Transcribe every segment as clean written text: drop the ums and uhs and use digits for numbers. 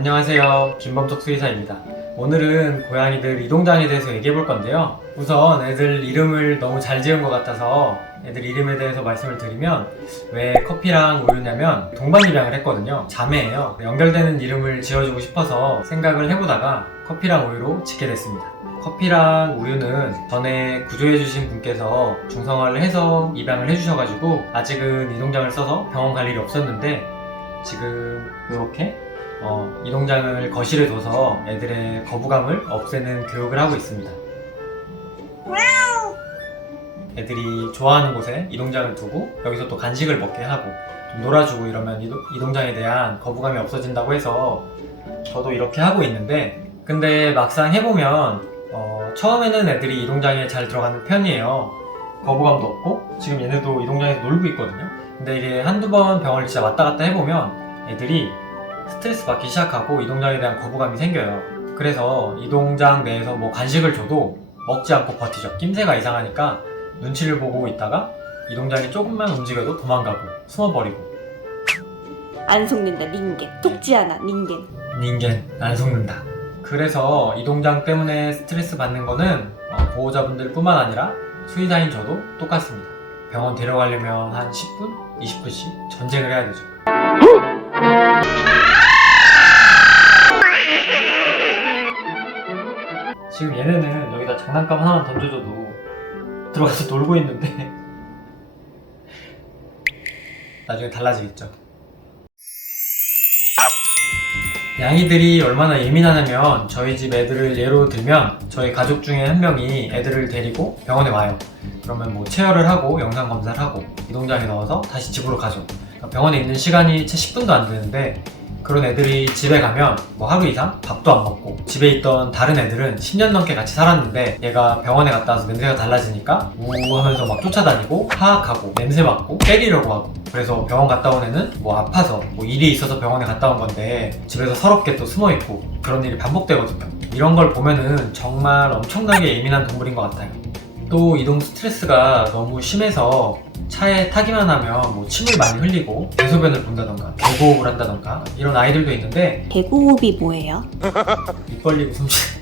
안녕하세요. 김범석 수의사입니다. 오늘은 고양이들 이동장에 대해서 얘기해 볼 건데요. 우선 애들 이름을 너무 잘 지은 것 같아서 애들 이름에 대해서 말씀을 드리면, 왜 커피랑 우유냐면 동반 입양을 했거든요. 자매예요. 연결되는 이름을 지어주고 싶어서 생각을 해보다가 커피랑 우유로 짓게 됐습니다. 커피랑 우유는 전에 구조해주신 분께서 중성화를 해서 입양을 해주셔가지고 아직은 이동장을 써서 병원 갈 일이 없었는데, 지금 이렇게 이동장을 거실에 둬서 애들의 거부감을 없애는 교육을 하고 있습니다. 애들이 좋아하는 곳에 이동장을 두고 여기서 또 간식을 먹게 하고 좀 놀아주고 이러면 이동장에 대한 거부감이 없어진다고 해서 저도 이렇게 하고 있는데, 근데 막상 해보면 처음에는 애들이 이동장에 잘 들어가는 편이에요. 거부감도 없고 지금 얘네도 이동장에서 놀고 있거든요. 근데 이게 한두 번 병원을 진짜 왔다 갔다 해보면 애들이 스트레스 받기 시작하고 이동장에 대한 거부감이 생겨요. 그래서 이동장 내에서 뭐 간식을 줘도 먹지 않고 버티죠. 낌새가 이상하니까 눈치를 보고 있다가 이동장이 조금만 움직여도 도망가고 숨어버리고. 안 속는다 닌겐. 속지 않아 닌겐. 닌겐 안 속는다. 그래서 이동장 때문에 스트레스 받는 거는 보호자분들 뿐만 아니라 수의사인 저도 똑같습니다. 병원 데려가려면 한 10분, 20분씩 전쟁을 해야 되죠. 지금 얘네는 여기다 장난감 하나만 던져줘도 들어가서 놀고 있는데 나중에 달라지겠죠. 양이들이 얼마나 예민하냐면, 저희 집 애들을 예로 들면 저희 가족 중에 한 명이 애들을 데리고 병원에 와요. 그러면 뭐 체열을 하고 영상 검사를 하고 이동장에 넣어서 다시 집으로 가죠. 그러니까 병원에 있는 시간이 채 10분도 안 되는데, 그런 애들이 집에 가면 뭐 하루 이상 밥도 안 먹고, 집에 있던 다른 애들은 10년 넘게 같이 살았는데 얘가 병원에 갔다 와서 냄새가 달라지니까 우 하면서 막 쫓아다니고 하악하고 냄새 맡고 때리려고 하고. 그래서 병원 갔다 온 애는 뭐 아파서 뭐 일이 있어서 병원에 갔다 온 건데 집에서 서럽게 또 숨어있고, 그런 일이 반복되거든요. 이런 걸 보면은 정말 엄청나게 예민한 동물인 것 같아요. 또 이동 스트레스가 너무 심해서 차에 타기만 하면 뭐 침을 많이 흘리고 대소변을 본다던가 개고흡을 한다던가 이런 아이들도 있는데, 개고흡이 뭐예요? 입 벌리고 숨 쉬는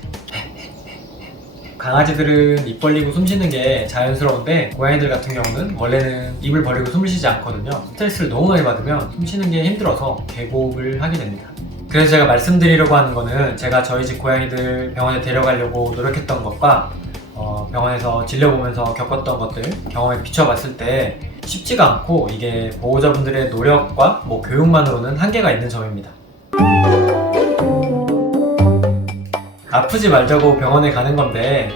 강아지들은 입 벌리고 숨 쉬는 게 자연스러운데, 고양이들 같은 경우는 원래는 입을 벌리고 숨을 쉬지 않거든요. 스트레스를 너무 많이 받으면 숨 쉬는 게 힘들어서 개고흡을 하게 됩니다. 그래서 제가 말씀드리려고 하는 거는, 제가 저희 집 고양이들 병원에 데려가려고 노력했던 것과 병원에서 진료보면서 겪었던 것들 경험에 비춰봤을 때 쉽지가 않고, 이게 보호자분들의 노력과 뭐 교육만으로는 한계가 있는 점입니다. 아프지 말자고 병원에 가는 건데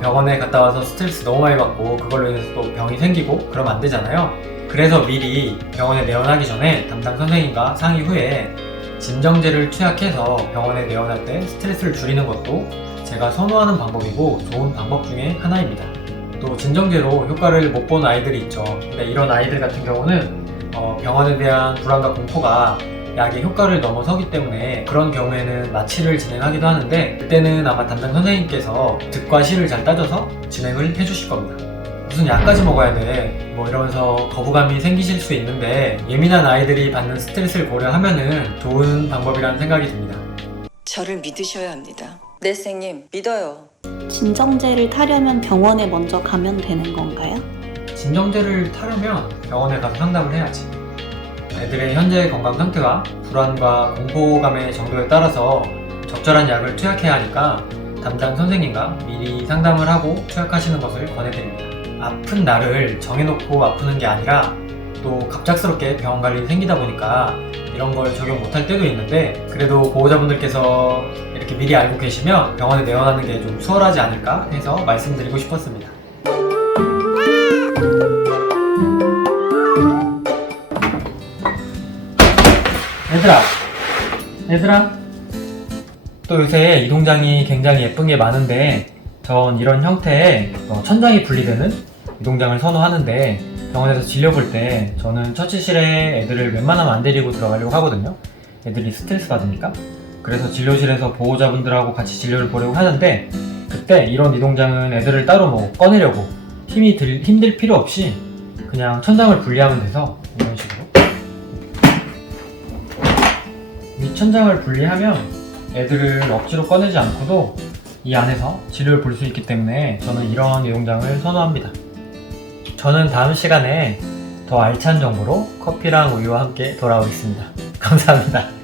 병원에 갔다 와서 스트레스 너무 많이 받고 그걸로 인해서 또 병이 생기고 그러면 안 되잖아요. 그래서 미리 병원에 내원하기 전에 담당 선생님과 상의 후에 진정제를 투약해서 병원에 내원할 때 스트레스를 줄이는 것도 제가 선호하는 방법이고 좋은 방법 중에 하나입니다. 또 진정제로 효과를 못 본 아이들이 있죠. 근데 이런 아이들 같은 경우는 병원에 대한 불안과 공포가 약의 효과를 넘어서기 때문에 그런 경우에는 마취를 진행하기도 하는데, 그때는 아마 담당 선생님께서 득과 실을 잘 따져서 진행을 해주실 겁니다. 무슨 약까지 먹어야 돼 뭐 이러면서 거부감이 생기실 수 있는데, 예민한 아이들이 받는 스트레스를 고려하면은 좋은 방법이라는 생각이 듭니다. 저를 믿으셔야 합니다. 네, 선생님, 믿어요. 진정제를 타려면 병원에 먼저 가면 되는 건가요? 진정제를 타려면 병원에 가서 상담을 해야지. 애들의 현재 건강 상태와 불안과 공포감의 정도에 따라서 적절한 약을 투약해야 하니까 담당 선생님과 미리 상담을 하고 투약하시는 것을 권해드립니다. 아픈 날을 정해놓고 아프는 게 아니라 또 갑작스럽게 병원 갈 일이 생기다 보니까 이런 걸 적용 못할 때도 있는데, 그래도 보호자분들께서 이렇게 미리 알고 계시면 병원에 내원하는 게 좀 수월하지 않을까 해서 말씀드리고 싶었습니다. 얘들아 또 요새 이동장이 굉장히 예쁜 게 많은데, 전 이런 형태의 천장이 분리되는 이동장을 선호하는데, 병원에서 진료 볼 때 저는 처치실에 애들을 웬만하면 안 데리고 들어가려고 하거든요. 애들이 스트레스 받으니까. 그래서 진료실에서 보호자분들하고 같이 진료를 보려고 하는데, 그때 이런 이동장은 애들을 따로 뭐 꺼내려고 힘들 필요 없이 그냥 천장을 분리하면 돼서 이런 식으로 천장을 분리하면 애들을 억지로 꺼내지 않고도 이 안에서 지를 볼 수 있기 때문에 저는 이런 운동장을 선호합니다. 저는 다음 시간에 더 알찬 정보로 커피랑 우유와 함께 돌아오겠습니다. 감사합니다.